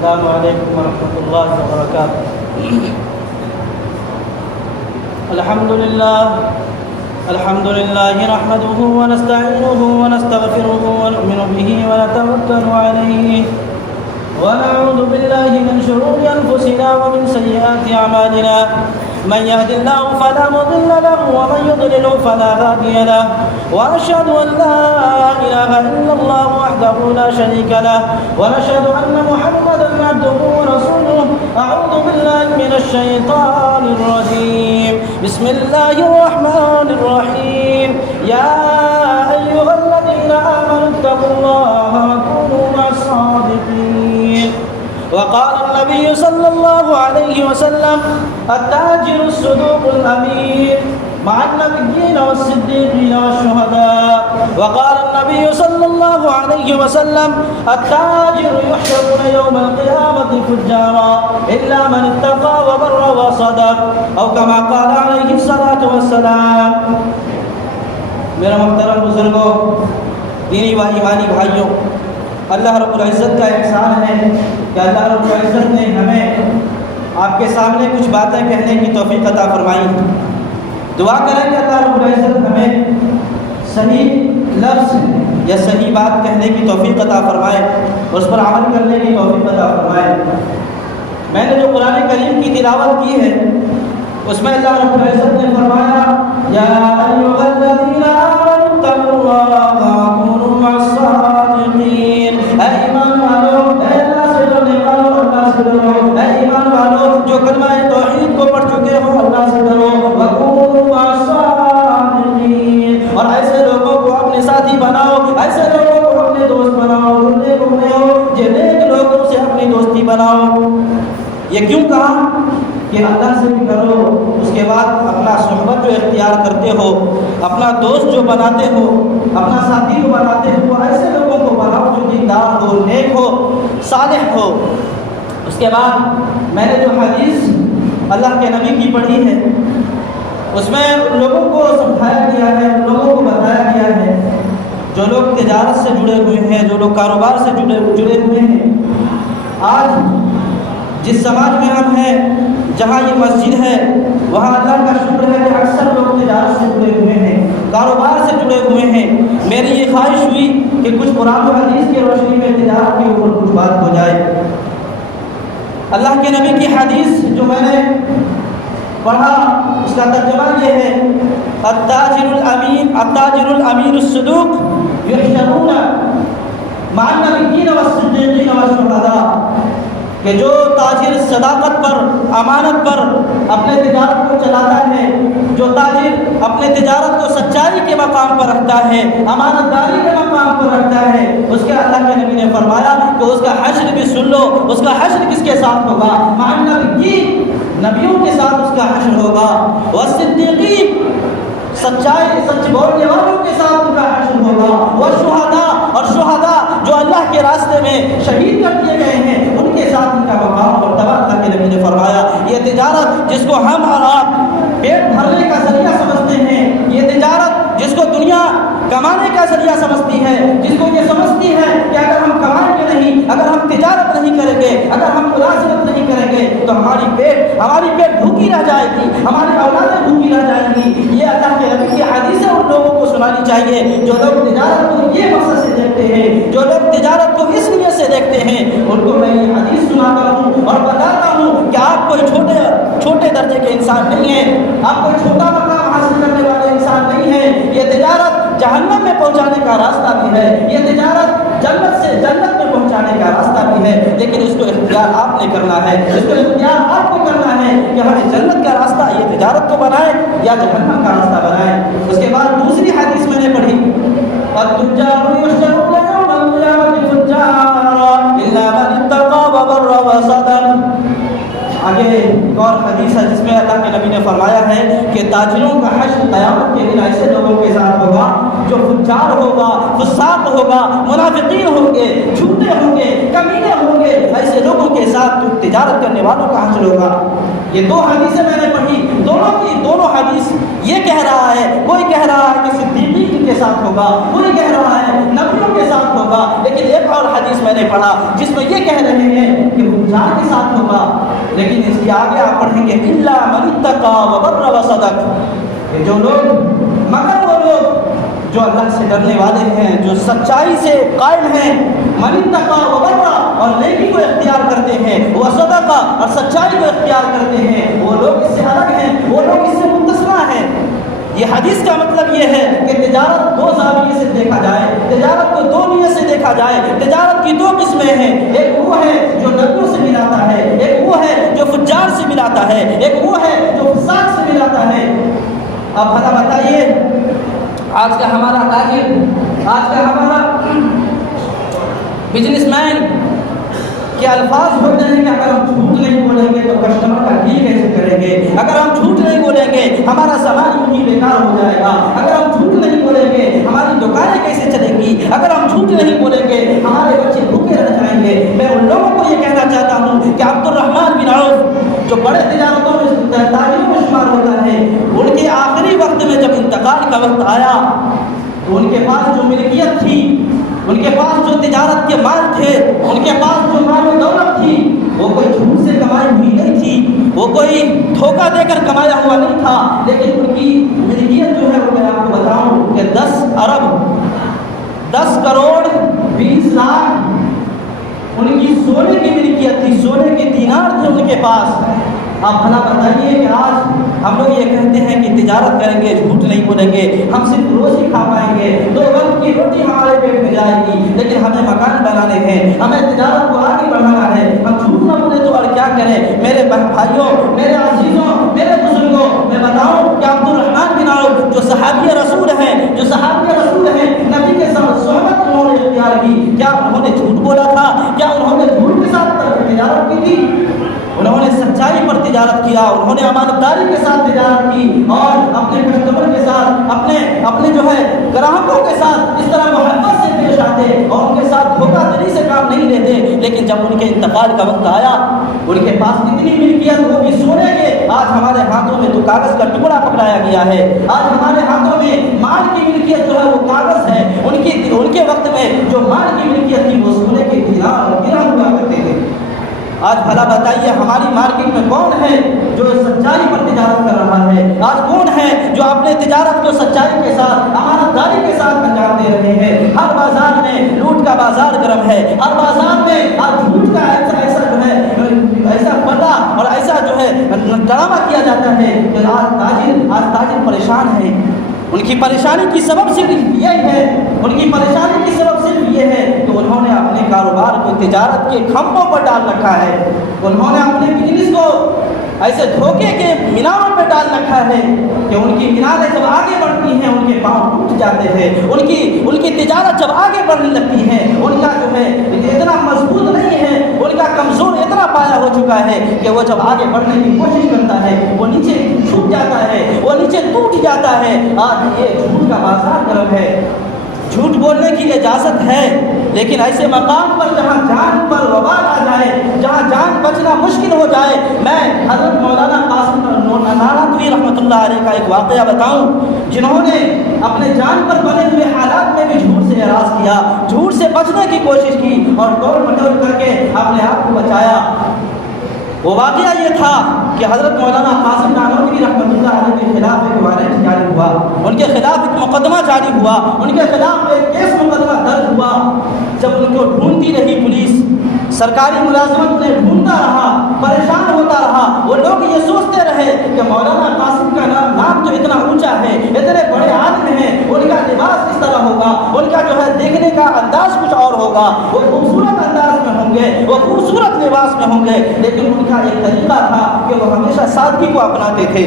السلام علیکم ورحمۃ اللہ وبرکاتہ۔ الحمد للہ نحمده ونستعینه ونستغفره ونؤمن به ونتوکل علیہ ونعوذ باللہ من شرور انفسنا ومن سیئات اعمالنا، من يهد الله فلا مضل له ومن يضلل فلا هادي له، واشهد ان لا اله الا الله وحده لا شريك له، ونشهد ان محمدا عبده ورسوله۔ اعوذ بالله من الشيطان الرجيم، بسم الله الرحمن الرحيم، يا ايها الذين امنوا اتقوا الله وكونوا مع الصادقين۔ وقال النبي صلى الله عليه وسلم: التاجر الصدوق الأمين مع النبيين والصديقين والشهداء۔ وقال النبي صلى الله عليه وسلم: التاجر يحشرون يوم القيامة فجارا إلا من اتقى وبر وصدق، أو كما قال عليه الصلاة والسلام۔ میرا محترم بزرگوں، دینی و ایمانی بھائیوں، اللہ رب العزت کا احسان ہے کہ اللہ رب العزت نے ہمیں آپ کے سامنے کچھ باتیں کہنے کی توفیق عطا فرمائی۔ دعا کریں کہ اللہ رب العزت ہمیں صحیح لفظ یا صحیح بات کہنے کی توفیق عطا فرمائے، اس پر عمل کرنے کی توفیق عطا فرمائے۔ میں نے جو قرآن کریم کی تلاوت کی ہے اس میں اللہ رب العزت نے فرمایا: یا ایھا الذین آمنوا اتقوا اللہ وکونوا مع الصادقین۔ اے ایمان والو، اے اللہ سے ڈرنے والو، اللہ سے ڈرو۔ اے ایمان والو جو کلمہ توحید کو پڑھ چکے ہو، اللہ سے ڈرو۔ وکونوا مع الصادقین، اور ایسے لوگوں کو اپنے ساتھی بناؤ، ایسے لوگوں کو اپنے دوست بناؤ، نیک ہو جو نیک لوگوں سے اپنی دوستی بناؤ۔ یہ کیوں کہا کہ اللہ سے بھی کرو، اس کے بعد اپنا صحبت جو اختیار کرتے ہو، اپنا دوست جو بناتے ہو، اپنا ساتھی جو بناتے ہو، ایسے لوگوں کو بناؤ جو دیندار ہو، نیک ہو، صالح ہو۔ اس کے بعد میں نے جو حدیث اللہ کے نبی کی پڑھی ہے اس میں ان لوگوں کو سمجھایا گیا ہے، ان لوگوں کو بتایا گیا ہے جو لوگ تجارت سے جڑے ہوئے ہیں، جو لوگ کاروبار سے جڑے ہوئے ہیں۔ آج جس سماج میں ہم ہیں، جہاں یہ مسجد ہے، وہاں اللہ کا شکر ہے کہ اکثر لوگ تجارت سے جڑے ہوئے ہیں، کاروبار سے جڑے ہوئے ہیں۔ میری یہ خواہش ہوئی کہ کچھ قرآن و حدیث کی روشنی میں تجارت کے اوپر کچھ بات ہو جائے۔ اللہ کے نبی کی حدیث جو میں نے پڑھا اس کا ترجمہ یہ ہے: التاجر الامین الصدوق یحشرون مع النبیین والصدیقین والشہداء، کہ جو تاجر صداقت پر، امانت پر اپنے تجارت کو چلاتا ہے، جو تاجر اپنے تجارت کو سچائی کے مقام پر رکھتا ہے، امانت داری کے مقام پر رکھتا ہے، اس کے اللہ کے نبی نے فرمایا کہ اس کا حشر بھی سن لو، اس کا حشر کس کے ساتھ ہوگا؟ مع النبیین، نبیوں کے ساتھ اس کا حشر ہوگا، والصدیقین، سچائی سچ بولنے والوں کے ساتھ ان کا حشر ہوگا، والشہداء، اور شہداء جو اللہ کے راستے میں شہید کر دیے گئے ہیں، ان کے ساتھ ان کا مقام اور مرتبہ اللہ کے نبی نے فرمایا۔ یہ تجارت جس کو ہم اور آپ پیٹ بھرنے کا ذریعہ سمجھتے ہیں، یہ تجارت جس کو دنیا کمانے کا ذریعہ سمجھتی ہے، جس کو یہ سمجھتی ہے کہ اگر ہم کمائیں گے نہیں، اگر ہم تجارت نہیں کریں گے، اگر ہم ملازمت نہیں کریں گے تو ہماری پیٹ بھوکی رہ جائے گی، ہماری اولادیں بھوکی رہ جائیں گی۔ یہ اللہ کے نبی کی حدیثیں ان لوگوں کو سنانی چاہیے جو لوگ تجارت کو یہ مقصد سے دیکھتے ہیں، جو لوگ تجارت کو اس نیت سے دیکھتے ہیں، ان کو میں یہ حدیث سناتا ہوں اور بتاتا ہوں کہ آپ کوئی چھوٹے درجے کے انسان نہیں ہیں، آپ کوئی چھوٹا مقام حاصل کرنے والے انسان نہیں ہیں۔ یہ تجارت جہنم میں پہنچانے کا راستہ بھی ہے، یہ تجارت جنت سے جنت میں پہنچانے کا راستہ بھی ہے، لیکن اس کو اختیار آپ نے کرنا ہے، اس کو اختیار آپ کو کرنا ہے کہ ہمیں جنت کا راستہ یہ تجارت کو بنائے یا جہنم کا راستہ بنائے۔ اس کے بعد دوسری حدیث میں نے پڑھی: التجار یحشرون یوم القیامۃ فجارا الا من اتقى وبر وصدق۔ آگے ایک اور حدیث ہے جس میں اللہ کے نبی نے فرمایا ہے کہ تاجروں کا حشر قیامت کے دن ایسے لوگوں کے ساتھ ہوگا جو فجار ہوگا، فساق ہوگا، منافقین ہوں گے، جھوٹے ہوں گے، کمینے ہوں گے، ایسے لوگوں کے ساتھ تجارت کرنے والوں کا حشر ہوگا۔ یہ دو حدیثیں میں نے پڑھی، دونوں حدیث یہ کہہ رہا ہے، کوئی کہہ رہا ہے کہ صدیقین کے ساتھ ہوگا، کوئی کہہ رہا ہے نبیوں کے ساتھ ہوگا، لیکن ایک اور حدیث میں نے پڑھا جس میں یہ کہہ رہے ہیں کہ فجار کے ساتھ ہوگا، لیکن اس کے آگے آپ پڑھیں گے الا من اتقى وبر وصدق، کہ جو لوگ، مگر وہ لوگ جو اللہ سے ڈرنے والے ہیں، جو سچائی سے قائم ہیں، من اتقى وبر، اور نیکی کو اختیار کرتے ہیں، وصدق، اور سچائی کو اختیار کرتے ہیں، وہ لوگ اس سے الگ ہیں، وہ لوگ اس سے مستثنیٰ ہیں۔ یہ حدیث کا مطلب یہ ہے کہ تجارت دو زاویے سے دیکھا جائے، تجارت کو دو نیت سے دیکھا جائے۔ تجارت کی دو قسمیں ہیں، ایک وہ ہے جو نبیوں سے ملاتا ہے، ایک وہ ہے جو فجار سے ملاتا ہے، ایک وہ ہے جو فساق سے ملاتا ہے۔ اب بھلا بتائیے، آج کا ہمارا تاجر، آج کا ہمارا بزنس مین کے الفاظ ہوتے ہیں کہ اگر ہم جھوٹ نہیں بولیں گے تو کسٹمر کا ڈیل کیسے کریں گے، اگر ہم جھوٹ نہیں بولیں گے ہمارا سامان یوں ہی بیکار ہو جائے گا، اگر ہم جھوٹ نہیں بولیں گے ہماری دکانیں کیسے چلیں گی، اگر ہم جھوٹ نہیں بولیں گے ہمارے بچے بھوکے رہ جائیں گے۔ میں ان لوگوں کو یہ کہنا چاہتا ہوں کہ عبد الرحمن بن عوف جو بڑے تجارتوں میں تاجروں میں شمار ہوتا ہے، ان کے آخری وقت میں جب انتقال کا وقت آیا تو ان کے پاس جو ملکیت تھی، ان کے پاس جو تجارت کے مال تھے، ان کے پاس جو مال و دولت تھی، وہ کوئی جھوٹ سے کمائی ہوئی نہیں تھی، وہ کوئی دھوکہ دے کر کمایا ہوا نہیں تھا، لیکن ان کی ملکیت جو ہے وہ میں آپ کو بتاؤں کہ 10 ارب 10 کروڑ 20 لاکھ ان کی سونے کی ملکیت تھی، سونے کے دینار تھے ان کے پاس۔ آپ بھلا بتائیے کہ آج ہم لوگ یہ کہتے ہیں کہ تجارت کریں گے، جھوٹ نہیں بولیں گے، ہم صرف روزی کھا پائیں گے، 2 وقت کی روٹی ہمارے پیٹ میں جائے گی، لیکن ہمیں مکان بنانے ہیں، ہمیں تجارت کو آگے بڑھانا ہے، ہم جھوٹ نہ بولے تو اور کیا کریں؟ میرے بھائیوں، میرے عزیزوں، میرے بزرگوں، میں بتاؤں کہ عبد الرحمن بن عوف جو صحابی رسول ہیں، نبی کے ساتھ صحبت انہوں نے اختیار کی، کیا انہوں نے جھوٹ بولا تھا؟ کیا انہوں نے جھوٹ کے ساتھ تجارت کی تھی؟ انہوں نے سچائی پر تجارت کیا، انہوں نے امانت داری کے ساتھ تجارت کی، اور اپنے کسٹمر کے ساتھ، اپنے جو ہے گراہکوں کے ساتھ اس طرح محبت سے پیش آتے اور ان کے ساتھ دھوکہ دری سے کام نہیں لیتے۔ لیکن جب ان کے انتقال کا وقت آیا، ان کے پاس اتنی ملکیت، وہ بھی سونے کے، آج ہمارے ہاتھوں میں تو کاغذ کا ٹکڑا پکڑایا گیا ہے، آج ہمارے ہاتھوں میں مال کی ملکیت جو ہے وہ کاغذ ہے، ان کے وقت میں جو مال کی ملکیت تھی وہ سونے کے دینار گرا ہوا کرتے تھے۔ آج بھلا بتائیے ہماری مارکیٹ میں کون ہے جو سچائی پر تجارت کر رہا ہے؟ آج کون ہے جو اپنے تجارت کو سچائی کے ساتھ، امانت داری کے ساتھ انجام دے رہے ہیں؟ ہر بازار میں لوٹ کا بازار گرم ہے، ہر بازار میں آج جھوٹ کا ایسا جو ہے ایسا پردہ اور ایسا جو ہے ڈرامہ کیا جاتا ہے کہ آج تاجر پریشان ہیں۔ ان کی پریشانی کی سبب صرف یہ ہے، ان کی پریشانی کی سبب صرف یہ ہے کہ انہوں نے اپنے کاروبار کو تجارت کے کھمبوں پر ڈال رکھا ہے، انہوں نے اپنے بزنس کو ایسے دھوکے کے میناروں پہ ڈال رکھا ہے کہ ان کی میناریں جب آگے بڑھتی ہیں ان کے پاؤں ٹوٹ جاتے ہیں، ان کی تجارت جب آگے بڑھنے لگتی ہے، ان کا جو ہے اتنا مضبوط نہیں ہے، ان کا کمزور اتنا پایا ہو چکا ہے کہ وہ جب آگے بڑھنے کی کوشش کرتا ہے وہ نیچے چھوٹ جاتا ہے، وہ نیچے ٹوٹ جاتا ہے۔ آج یہ جھوٹ کا بازار گرم ہے، جھوٹ بولنے کی اجازت ہے، لیکن ایسے مقام پر جہاں جان پر وبال آ جائے، جہاں جان بچنا مشکل ہو جائے، میں حضرت مولانا قاسم نانوتوی رحمۃ اللہ علیہ کا ایک واقعہ بتاؤں، جنہوں نے اپنے جان پر بنے ہوئے حالات میں بھی جھوٹ سے اعراض کیا، جھوٹ سے بچنے کی کوشش کی اور ٹول مٹول کر کے اپنے آپ کو بچایا۔ وہ واقعہ یہ تھا کہ حضرت مولانا قاسم نانوتوی رحمۃ اللہ علیہ کے خلاف ایک وارنٹ جاری ہوا، ان کے خلاف ایک مقدمہ جاری ہوا، ان کے خلاف ایک کیس مقدمہ درج ہوا۔ جب ان کو ڈھونڈتی رہی پولیس، سرکاری ملازمت نے ڈھونڈتا رہا، پریشان ہوتا رہا، وہ لوگ یہ سوچتے رہے کہ مولانا قاسم کا نام تو اتنا اونچا ہے، اتنے بڑے عالم ہیں، ان کا لباس اس طرح ہوگا، ان کا جو ہے دیکھنے کا انداز کچھ اور ہوگا، وہ خوبصورت انداز میں ہوں گے، وہ خوبصورت لباس میں ہوں گے، لیکن ان کا ایک طریقہ تھا کہ وہ ہمیشہ سادگی کو اپناتے تھے۔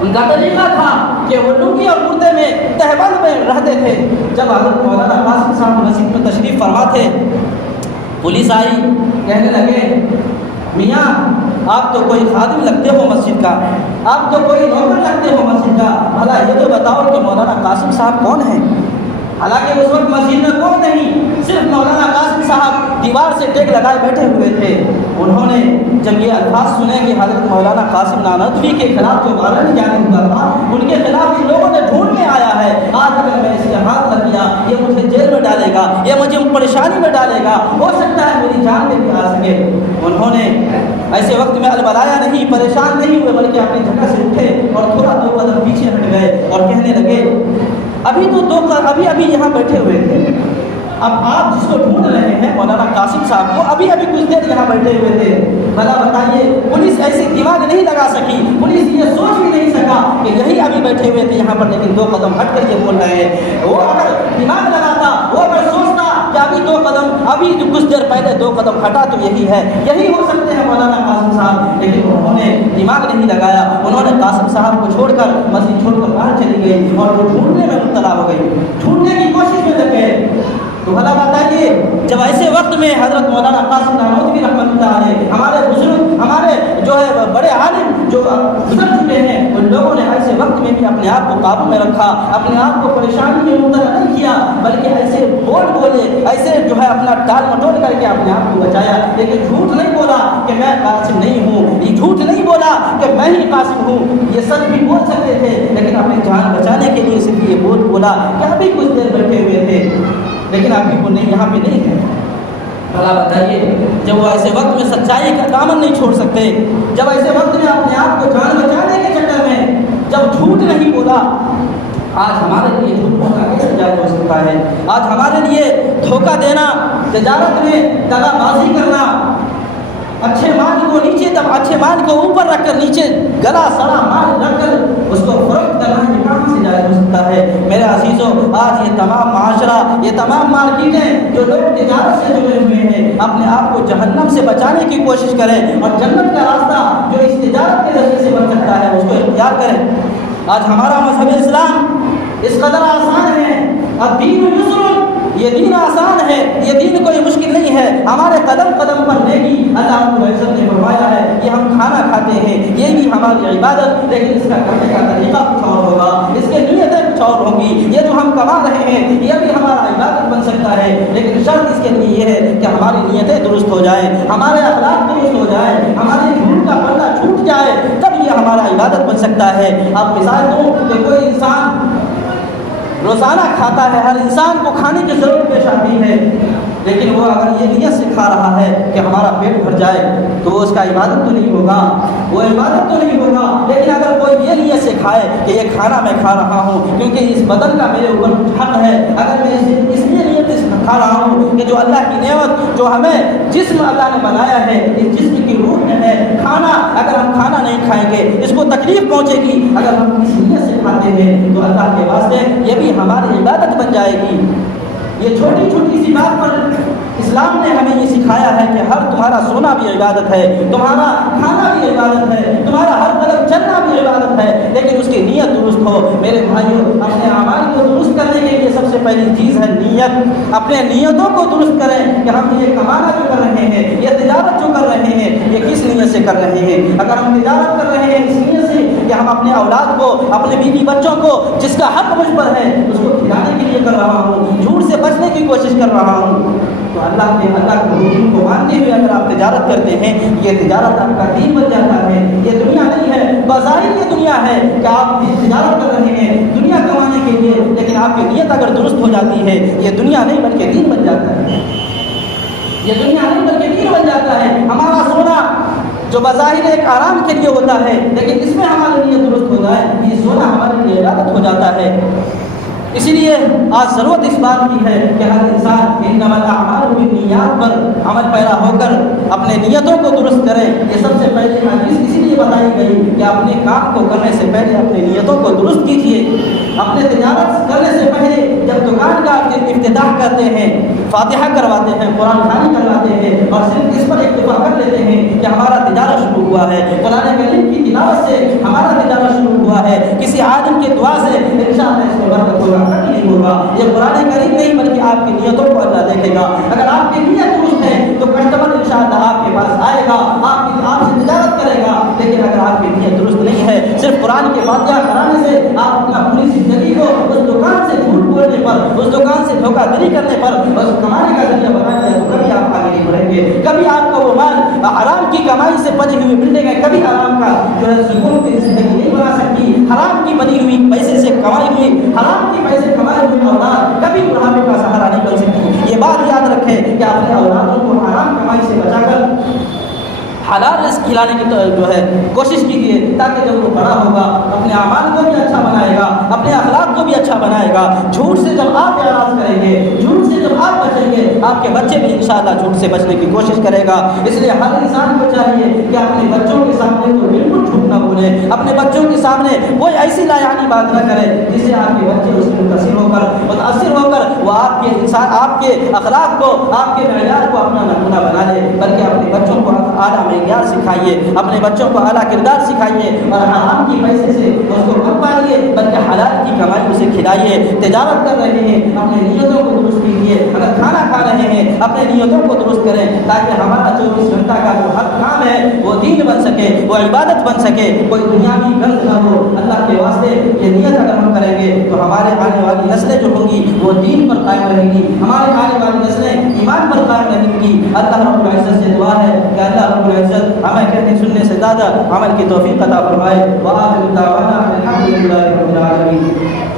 ان کا طریقہ تھا کہ وہ لنگی اور کرتے میں تہبند میں رہتے تھے۔ جب حضرت مولانا قاسم صاحب مسجد میں تشریف فرما تھے، پولیس آئی، کہنے لگے میاں آپ تو کوئی خادم لگتے ہو مسجد کا، آپ تو کوئی نوکر لگتے ہو مسجد کا، بھلا یہ تو بتاؤ کہ مولانا قاسم صاحب کون ہیں؟ حالانکہ اس وقت مسجد میں کوئی نہیں، صرف مولانا قاسم صاحب دیوار سے ٹیک لگائے بیٹھے ہوئے تھے۔ انہوں نے جب یہ الفاظ سنے کہ حضرت مولانا قاسم نانوتوی کے خلاف جو وارنٹ جاری ہوا تھا، ان کے خلاف ان لوگوں نے ڈھونڈ میں آیا ہے، آج اگر میں اس کے ہاتھ لگ گیا یہ مجھے جیل میں ڈالے گا، یہ مجھے پریشانی میں ڈالے گا، ہو سکتا ہے میری جان میں بھی آ سکے۔ انہوں نے ایسے وقت میں البلایا نہیں، پریشان نہیں ہوئے، بلکہ اپنی جگہ سے اٹھے اور تھوڑا 2 قدم پیچھے ہٹ گئے اور کہنے لگے ابھی یہاں بیٹھے ہوئے تھے، اب آپ جس کو ڈھونڈ رہے ہیں مولانا قاسم صاحب کو، ابھی کچھ دیر یہاں بیٹھے ہوئے تھے، بھلا بتائیے پولیس ایسے دماغ نہیں لگا سکی، پولیس یہ سوچ بھی نہیں سکا کہ یہی ابھی بیٹھے ہوئے تھے یہاں پر، لیکن 2 قدم ہٹ کر یہ بول رہے ہیں۔ وہ اگر دماغ لگاتا، وہ اگر سوچتا کہ ابھی 2 قدم، ابھی کچھ دیر پہلے 2 قدم ہٹا تو یہی ہے، یہی ہو سکتے ہیں مولانا قاسم صاحب، لیکن انہوں نے دماغ نہیں لگایا، انہوں نے قاسم صاحب کو چھوڑ کر مسجد چھوڑ کر باہر چلی گئی اور وہ ڈھونڈنے میں مبتلا ہو گئی، ڈھونڈنے کی کوشش میں لگے۔ تو بھلا بتائیے جب ایسے وقت میں حضرت مولانا قاسم نانوتوی رحمۃ اللہ علیہ، ہمارے بزرگ، ہمارے جو ہے بڑے عالم جو گزر چکے ہیں، ان لوگوں نے ایسے وقت میں بھی اپنے آپ کو قابو میں رکھا، اپنے آپ کو پریشانی میں مبتلا نہیں کیا، بلکہ ایسے بولے، ایسے جو ہے اپنا ٹال مٹول کر کے اپنے آپ کو بچایا، لیکن جھوٹ نہیں بولا کہ میں قاسم نہیں ہوں، یہ جھوٹ نہیں بولا کہ میں ہی قاسم ہوں، یہ سچ بھی بول سکتے تھے، لیکن اپنی جان بچانے کے لیے صرف یہ بولا کہ ابھی کچھ دیر بیٹھے ہوئے تھے، لیکن ابھی وہ نہیں یہاں پہ نہیں ہے۔ بھلا بتائیے جب وہ ایسے وقت میں سچائی کا دامن نہیں چھوڑ سکتے، جب ایسے وقت میں اپنے آپ کو جان بچانے کے چکر میں جب جھوٹ نہیں بولا، آج ہمارے لیے جھوٹ بولنا کیسے جائز ہو سکتا ہے؟ آج ہمارے لیے دھوکہ دینا، تجارت میں دغا بازی کرنا، اچھے مال کو نیچے دب اچھے مال کو اوپر رکھ کر نیچے گلا سڑا مال رکھ کر اس کو فروخت کرنا یہ کہاں سے جائز ہو سکتا ہے؟ میرے عزیزوں، آج یہ تمام معاشرہ، یہ تمام مارکیٹیں جو لوگ تجارت سے جڑے ہوئے ہیں، اپنے آپ کو جہنم سے بچانے کی کوشش کریں اور جنت کا راستہ جو اس تجارت کے ذریعے سے بن سکتا ہے اس کو اختیار کریں۔ آج ہمارا مذہب اسلام اس قدر آسان ہے، الدین یسر، یہ دین آسان ہے، یہ دین کوئی مشکل نہیں ہے، ہمارے قدم قدم پر نیکی، اللہ رب العزت نے فرمایا ہے کہ ہم کھانا کھاتے ہیں یہ بھی ہماری عبادت، لیکن اس کا کرنے کا طریقہ کچھ اور ہوگا، اس کے نیتیں کچھ اور ہوں گی، یہ جو ہم کما رہے ہیں یہ بھی ہمارا عبادت بن سکتا ہے، لیکن شرط اس کے لیے یہ ہے کہ ہماری نیتیں درست ہو جائیں، ہمارے اخلاق درست ہو جائیں، ہمارے جھوٹ کا پردہ چھوٹ جائے، تب یہ ہمارا عبادت بن سکتا ہے۔ آپ مثال دوں کہ کوئی انسان روزانہ کھاتا ہے، ہر انسان کو کھانے کی ضرورت پیش آتی ہے، لیکن وہ اگر یہ نیت سے کھا رہا ہے کہ ہمارا پیٹ بھر جائے تو وہ اس کا عبادت تو نہیں ہوگا، وہ عبادت تو نہیں ہوگا۔ لیکن اگر کوئی یہ نیت سے کھائے کہ یہ کھانا میں کھا رہا ہوں کیونکہ اس بدن کا میرے اوپر کچھ حق ہے، اگر میں اس لیے نیت سے کھا رہا ہوں کہ جو اللہ کی نعمت، جو ہمیں جسم اللہ نے بنایا ہے، اس جسم کی روح میں ہے، کھانا اگر ہم کھانا نہیں کھائیں گے اس کو تکلیف پہنچے گی، اگر ہم اس نیت سے کھاتے ہیں تو اللہ کے واسطے یہ بھی ہماری عبادت بن جائے گی۔ یہ چھوٹی چھوٹی سی بات پر اسلام نے ہمیں یہ سکھایا ہے کہ ہر تمہارا سونا بھی عبادت ہے، تمہارا کھانا بھی عبادت ہے، تمہارا ہر قدم چلنا بھی عبادت ہے، لیکن اس کی نیت درست ہو۔ میرے بھائیوں، اپنے اعمال کو درست کرنے کے لیے سب سے پہلی چیز ہے نیت۔ اپنے نیتوں کو درست کریں کہ ہم یہ کمانا جو کر رہے ہیں، یہ تجارت جو کر رہے ہیں، یہ کس نیت سے کر رہے ہیں۔ اگر ہم تجارت کر رہے ہیں اس نیت سے کہ ہم اپنے اولاد کو، اپنے بیوی بچوں کو جس کا حق مجھ پر ہے اس کو کھلانے کے لیے کر رہا ہوں، جھوٹ سے بچنے کی کوشش کر رہا ہوں، تو اللہ کے حکم کو مانتے ہوئے اگر آپ تجارت کرتے ہیں یہ تجارت آپ کا دین بن جاتا ہے۔ یہ دنیا نہیں ہے، بظاہر یہ دنیا ہے کہ آپ تجارت کر رہے ہیں دنیا کمانے کے لیے، لیکن آپ کی نیت اگر درست ہو جاتی ہے یہ دنیا نہیں بلکہ دین بن جاتا ہے، یہ دنیا نہیں بلکہ دین بن جاتا ہے۔ ہمارا سونا جو بظاہر ایک آرام کے لیے ہوتا ہے، لیکن اس میں ہماری نیت درست ہو جائے یہ سونا ہمارے لیے عبادت ہو جاتا ہے۔ اسی لیے آج ضرورت اس بات کی ہے کہ ہر انسان انما الاعمال بالنیات پر عمل پیرا ہو کر اپنے نیتوں کو درست کرے۔ یہ سب سے پہلے حدیث اسی لیے بتائی گئی کہ اپنے کام کو کرنے سے پہلے اپنے نیتوں کو درست کیجیے۔ اپنے تجارت کرنے سے پہلے جب دکان کا افتتاح کرتے ہیں، فاتحہ کرواتے ہیں، قرآن خوانی کرواتے ہیں اور صرف اس پر اتفاق کر لیتے ہیں کہ ہمارا تجارت شروع ہوا ہے، قرآن کریم کی تلاوت سے ہمارا تجارت شروع ہوا ہے، کسی عالم کی دعا سے انشاءاللہ اس میں برکت ہوگا نہیں ہوگا۔ یہ قرآن کریم نہیں بلکہ آپ کی نیتوں کو اللہ دیکھے گا۔ اگر آپ کی نیت درست ہے تو کسٹمر انشاءاللہ آپ کے پاس آئے گا، آپ سے تجارت کرے گا، لیکن اگر آپ کی نیت درست نہیں ہے، صرف قرآن کے فاتحہ کرانے سے آپ اپنا پوری زندگی کو اس دکان سے جھوٹ بولنے پر، اس دکان کبھی آپ کا وہ مال حرام کی کمائی سے بنی ہوئی بلڈنگ ہے کبھی حرام کا جو ہے سکون کی زندگی نہیں بنا سکتی. حرام کی بنی ہوئی پیسے سے کمائی ہوئی حرام کی پیسے کمائی ہوئی اولاد کبھی بڑھاپے کا سہارا نہیں بن سکتی. یہ بات یاد رکھیں کہ اپنے اولادوں کو حرام کمائی سے بچا کر حلال رزق کھلانے کی جو ہے کوشش کیجیے تاکہ جب وہ بڑا ہوگا اپنے اعمال کو بھی اچھا بنائے گا, اپنے اخلاق کو بھی اچھا بنائے گا. جھوٹ سے جب آپ اعراض کریں گے, جھوٹ سے جب آپ بچیں گے, آپ کے بچے بھی انشاءاللہ جھوٹ سے بچنے کی کوشش کرے گا. اس لیے ہر انسان کو چاہیے کہ اپنے بچوں کے سامنے تو بالکل جھوٹ نہ بولے, اپنے بچوں کے سامنے کوئی ایسی لایعنی بات نہ کرے جس سے آپ کے بچے اس میں متاثر ہو کر وہ آپ کے انسان آپ کے اخلاق کو آپ کے معیار کو اپنا نمونہ بنا لے. بلکہ اپنے بچوں کو اعلیٰ معیار سکھائیے, اپنے بچوں کو اعلیٰ کردار سکھائیے اور حرام کی پیسے سے اس کو مت پائیے بلکہ حلال کی کمائی اسے کھلائیے. تجارت کر رہے ہیں اپنے نیتوں کو درست کیجیے, اگر کھانا کھا رہے ہیں اپنے نیتوں کو درست کریں تاکہ ہمارا 24 گھنٹہ کا جو ہر کام ہے وہ دین بن سکے, وہ عبادت بن سکے, کوئی دنیاوی غرض نہ ہو. اللہ کے واسطے یہ نیت اگر ہم کریں گے تو ہمارے آنے والی نسلیں جو ہوں گی وہ دین پر قائم رہیں گی, ہمارے آنے والی نسلیں ایمان پر قائم رہیں گی. اللہ رب العزت سے دعا ہے کہ اللہ رب العزت ہمیں کہنے سننے سے زیادہ عمل کی توفیق عطا فرمائے. وآخر دعوانا الحمدللہ.